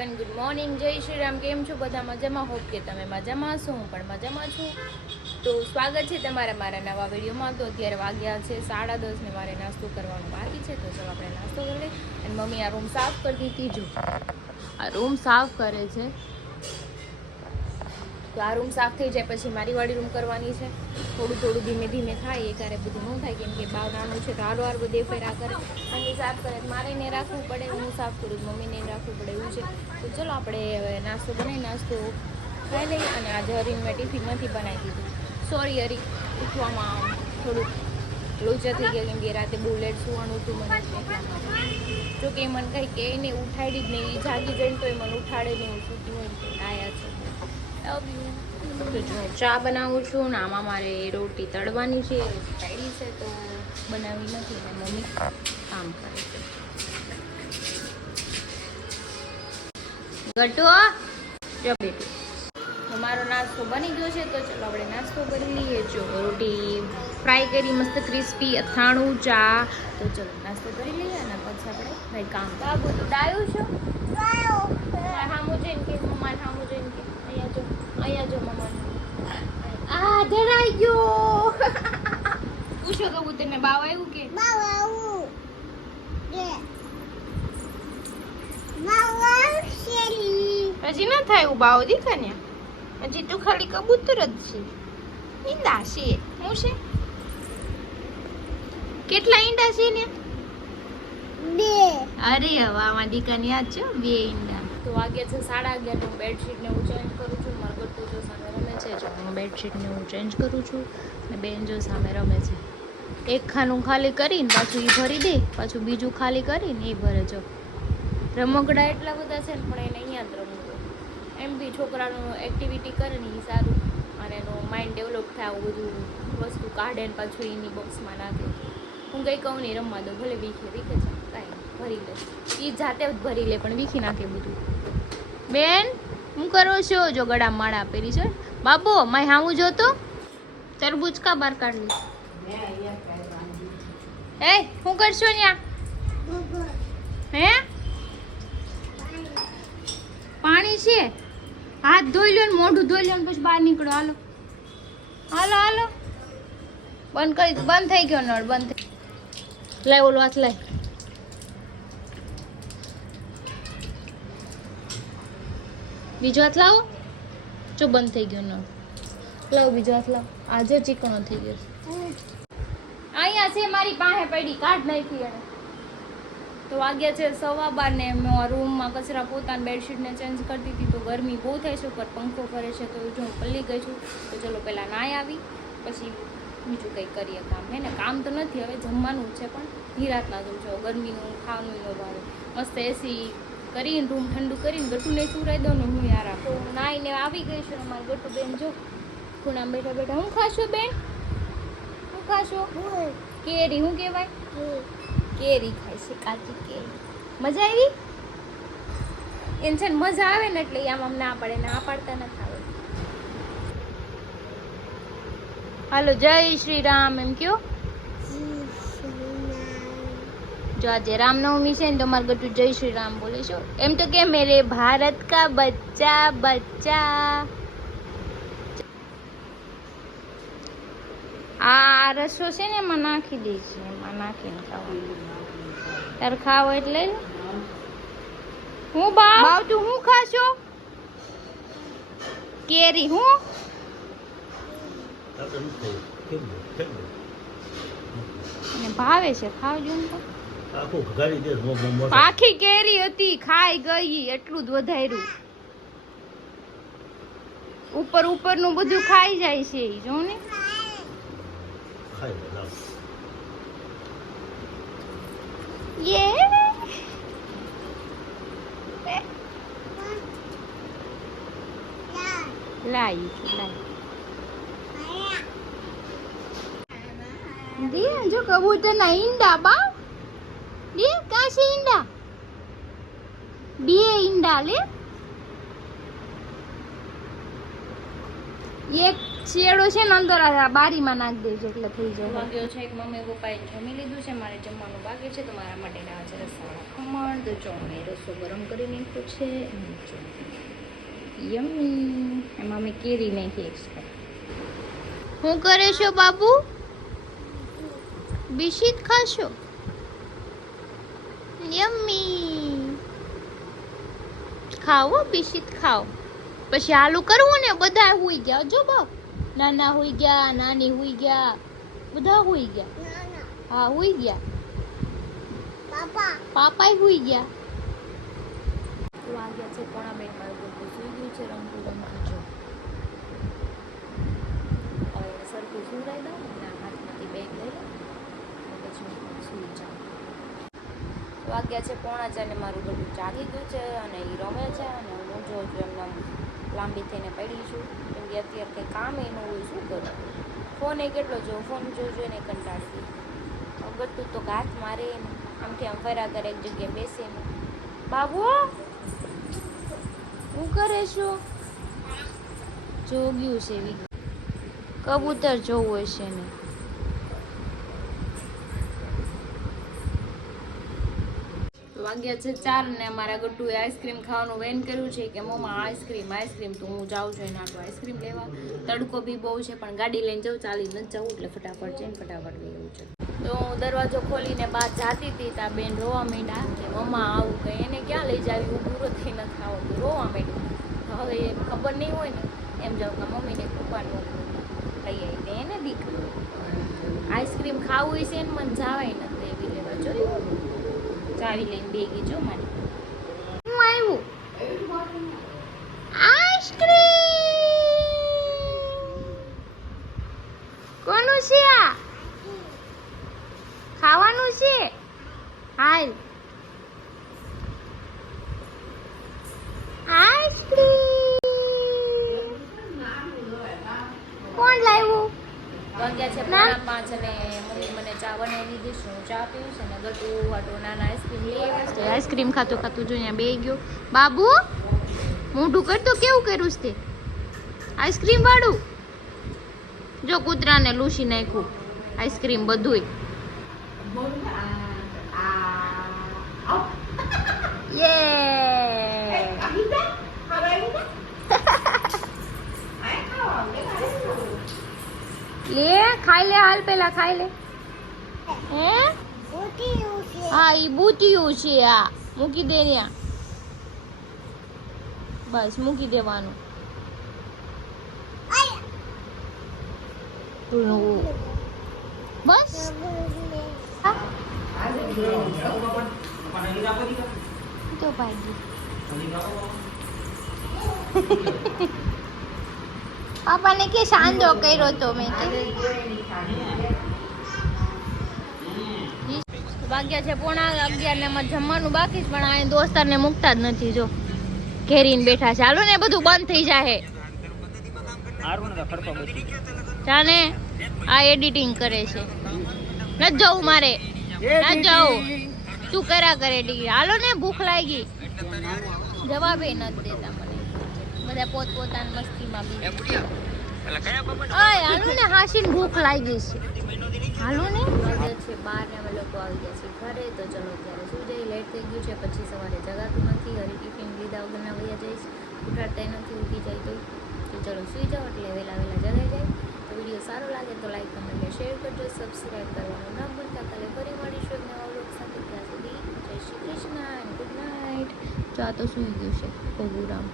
Everyone, good morning, જય શ્રી રામ. કેમ છો બધા? મજામાં? હોપ કે તમે મજામાં હશો. હું પણ મજામાં છું. તો સ્વાગત છે તમારા મારા નવા વિડીયોમાં. તો અત્યારે વાગ્યા છે 10:30 ને મારે નાસ્તો કરવાનું બાકી છે. તો ચલો આપણે નાસ્તો કરી લઈએ. અને મમ્મી આ રૂમ સાફ કરતી હતી. જો આ રૂમ સાફ કરે છે. તો આ રૂમ સાફ થઈ જાય પછી મારી વાળી રૂમ કરવાની છે. થોડું ધીમે ધીમે થાય, એ ક્યારે બધું ન થાય, કેમ કે બાવ નાનું છે તો હારો બધે ફેરા કરે અને સાફ કરે. મારે ને રાખવું પડે, હું સાફ કરું, મમ્મીને રાખવું પડે, એવું છે. તો ચલો આપણે હવે નાસ્તો બનાવી, નાસ્તો ખાઈ લઈએ. અને આજે હરીને મેં ટિફિન નથી બનાવી દીધું. સોરી હરી, ઉઠવામાં થોડુંક લોચા થઈ ગયા, કેમ કે રાતે બહુ લેટ સુવાનું હતું મને. જો કે મને કંઈ કહે નહીં, ઉઠાડી જ નહીં, જાગી જઈને તો એ મને ઉઠાડે નહીં. હું સૂતી હોય આયા છે. તો જો ચા બનાવું છું ને આમાં મારે રોટી તળવાની છે. રોટી તળી છે તો બનાવી નથી, મમ્મી કામ કરે છે. ગટુ જો બેટું, મારો નાસ્તો બની ગયો છે. તો ચલો આપણે નાસ્તો કરી લઈએ. જો રોટી ફ્રાય કરી મસ્ત ક્રિસ્પી, અથાણું, ચા. તો ચલો નાસ્તો કરી લઈએ અને પછી આપણે ભાઈ કામ. બાબુ તું ડાયું છો? હામું જઈને કે મમ્મા, હામું જઈને કે અહીંયા જો મમ્મા. આ ધરાઈ ગયો. પૂછો કબૂતરને બાવ આવ્યું કે બાવ આવ્યું કે બાવ શેલી હજી ના થાય બાવ દીખા ને. હજી તો ખાલી કબૂતર જ છે. ઈંડા છે હું છે. કેટલા ઈંડા છે ને? 2. અરે હવામાં દીકાની યાદ છે, 2 ઈંડા. તો વાગે છે 11:30. હું બેડશીટ ને હું ચેન્જ કરું છું. મારું ગટ્ટુ જો સામે રમે છે. જો હું બેડશીટ ને હું ચેન્જ કરું છું અને બેન જો સામે રમે છે. એક ખાનું ખાલી કરીને પાછું એ ભરી દે, પાછું બીજું ખાલી કરીને એ ભરે. જો રમકડા એટલા બધા છે ને, પણ એને અહીંયા જ રમવું. એમ બી છોકરાનું એક્ટિવિટી કરે ને એ સારું, અને એનું માઇન્ડ ડેવલપ થાય. આવું બધું વસ્તુ કાઢે ને પાછું એની બોક્સમાં નાખે. હું કંઈ કહું નહીં, રમવા દો, ભલે વીખે છે કાંઈ ભરી લે. એ જાતે જ ભરી લે, પણ વીખી નાખે બધું. બેન હું કરો છો? જો ગળા માળા પહેરી છે. બાબુ માય હાવું જોતો તરબૂચ કા બહાર કાઢી. હે શું કરશો ન્યા? હે પાણી છે? હાથ ધોઈ લો ને, મોઢું ધોઈ લો ને પછી બહાર નીકળો. હાલો હાલો હાલો. બંધ કરી, બંધ થઈ ગયો નળ, બંધ થઈ. લાય ઓલો હાથ લાય. બીજો હાથ લાવો. જો બંધ થઈ ગયો નળ. લાવો બીજો હાથ લાવો. આજે ચીકણો થઈ ગયો. અહીંયા છે મારી પાસે પડી, કાઢ નાખી એને. તો વાગ્યા છે 12:15 ને હું રૂમમાં કચરા પોતાને બેડશીટને ચેન્જ કરતી હતી. તો ગરમી બહુ થાય છે, ઉપર પંખો કરે છે. તો જો હું પલ્લી ગઈ છું. તો ચલો પહેલાં નાહી આવી, પછી બીજું કંઈ કરીએ કામ. હે ને કામ તો નથી, હવે જમવાનું જ છે, પણ નિરાતના જમ છો. ગરમીનું ખાવાનું ન ભાવે. મસ્ત એસી કરીને રૂમ ઠંડુ કરીને ગટુને સુરાઈ દઉં ને હું આરામ. તો નાહીને આવી ગઈ છું. અમારું ગટુ બેન જો ખૂણામાં બેઠા બેઠા. હું ખાશો બેન? હું ખાશો? કેરી. શું કહેવાય? કેરી ખાય છે, કાચી કેરી. મજા આવી? એને છે ને મજા આવે ને એટલે આમ ના પડે, ના પાડતા નથી આવે. હાલો જય શ્રી રામ એમ કયો. જો આજે રામનવમી છે ને તો મારું ગટુ જય શ્રી રામ બોલે છો. એમ તો કે મેરે ભારત કા બચ્ચા બચ્ચા. આ રસો છે ને એમાં નાખી દે છે, એમાં નાખીને ખાવાનું. તાર ખાવો એટલે હું બાવ તું હું ખાશો? કેરી. હું ભાવે છે, ખાવજો. આખી કેરી હતી, ખાઈ ગઈ, એટલું જ વધાર્યું. ઉપર ઉપરનું બધું ખાઈ જાય છે. જો ને જો કબૂતર ના ઈંડા બા લે. કાશી ઈંડા 2 ઈંડા લે. એક શિયાળો છે ને અંદર આ બારીમાં નાખી દેજો એટલે થઈ જાય. વાગ્યો છે એક મમ્મી પપ્પાએ જમી લીધું છે, મારે જમવાનું બાકી છે તો મારા માટે ના છે રસાવાળા ખમણ. તો જો મેં રસો ગરમ કરી નાખ્યો છે, યમ્મી. એમાં મેં કેરી નાખી એક્સ્ટ્રા. શું કરે છો બાબુ? બિસ્કિટ ખાશો? યમ્મી. ખાઓ બિસ્કિટ ખાઓ. પછી આલુ કરવું ને, બધા હુઈ ગયા જો બાપ. નાના હુઈ ગયા, નાની હુઈ ગયા, બધા હુઈ ગયા. હા હુઈ ગયા. પાપાય હુઈ ગયા. વાગ્યા છે 1:30. મારું બધું સુઈ ગયું છે. રમતું જો હવે સરખું સુરાઈ દઉં અને હાથમાંથી બેગ લઈ લઉં પછી હું સુઈ જાઉં. વાગ્યા છે 3:45 ને મારું બધું જાગી ગયું છે અને એ રમે છે અને હું જોઉં છું એમને લાંબી થઈને પડી છું કેમ કે અત્યારે કંઈ કામ એનું હોય શું કરું. ફોન એ કેટલો જોઉં, ફોન જોજો એને કંટાળતી ગટું તો હાથ મારે આમથી આમ ફર્યા કરે, એક જગ્યાએ બેસે ને. બાબુ શું કરે છો? જોગ્યું છે કબૂતર જોવું હશે ને. વાગ્યા છે 4 ને મારા ગટ્ટુએ આઈસ્ક્રીમ ખાવાનું વેન કર્યું છે કે મમ્મા આઈસ્ક્રીમ. તો હું જાઉં છું એના આટલું આઈસ્ક્રીમ લેવા. તડકો બી બહુ છે પણ ગાડી લઈને જાઉં, ચાલી નથી જવું એટલે ફટાફટ જઈને ફટાફટ લઈ જવું છે. તો હું દરવાજો ખોલીને બહાર જાતી હતી ત્યાં બેન રોવા માંડ્યા કે મમ્મા આવું કંઈ એને ક્યાં લઈ જાવી, હું પૂરો થઈ નથી આવતું. રોવા માંડ્યું. હવે ખબર નહીં હોય ને એમ જાઉં કે મમ્મીને પપ્પાનું લઈ આવી દે એને દીકરો. આઈસ્ક્રીમ ખાવું હોય છે ને મને જવાય નથી એવી લેવા જોયું. ચાવી લઈને બેગી જો મારી. હું આવ્યું આઈસ્ક્રીમ. કોનું છે આ? ખાવાનું છે? હાલ આઈસ્ક્રીમ કોણ લાવ્યું? વાગ્યા છે 5:30 અને મમ્મી મને ચા બનાવી દીધી છે. હું ચા પીવું છે ને ગટુ વાટો નાના આઈસ્ક્રીમ લઈ આવ્યા છે. આઈસ્ક્રીમ ખાતું ખાતું જો અહીંયા બે ગયો. બાબુ મોઢું કરતો કેવું કર્યું છે તે આઈસ્ક્રીમ વાળું? જો કૂતરાને લૂસી નાખ્યું આઈસ્ક્રીમ બધુંય. લે ખાઈ લે, હાલ પેલા ખાઈ લે. હે હા ઈ બુટિયું છે. આ મૂકી દે ત્યાં, બસ મૂકી દેવાનું. બસ તો ભાગી. પાપાને કે સાંજો કર્યો તો મેં. વાગ્યા છે 11:30 ને એમાં જમવાનું બાકી જ પણ આ દોસ્તારને મૂકતા જ નથી. જો ઘેરીને બેઠા છે. હાલો ને બધું બંધ થઈ જાય. જાને આ એડિટિંગ કરે છે. નથી જવું મારે, નથી જવું. તું કર્યા કરે એડિટિંગ. હાલો ને ભૂખ લાગી. જવાબ એ નથી દેતા મને. બધા પોતપોતાની મસ્તીમાં બી. હાલો ને હાસીને ભૂખ લાગી છે. હાલો ને છે 12 ને અમે લોકો આવી ગયા છીએ ઘરે. તો ચલો ત્યારે શું જઈ લેટ થઈ ગયું છે. પછી સવારે જગાતું નથી. હરી ટિફિન લીધા વગરના વયા જઈશ. ઉઠાડતા નથી, ઉઠી જાય તો ચલો સુઈ જાઓ એટલે વહેલા જગાઈ જાય. તો વિડીયો સારો લાગે તો લાઈક કમેન્ટ ને શેર કરજો. સબસ્ક્રાઈબ કરવાનું ના ભૂલતા. કાલે ફરી મળીશું નવા વ્લોગ સાથે. ત્યાં સુધી જય Shri Krishna and good night. તો આ તો સુઈ ગયું છે. પ્રભુ રામ.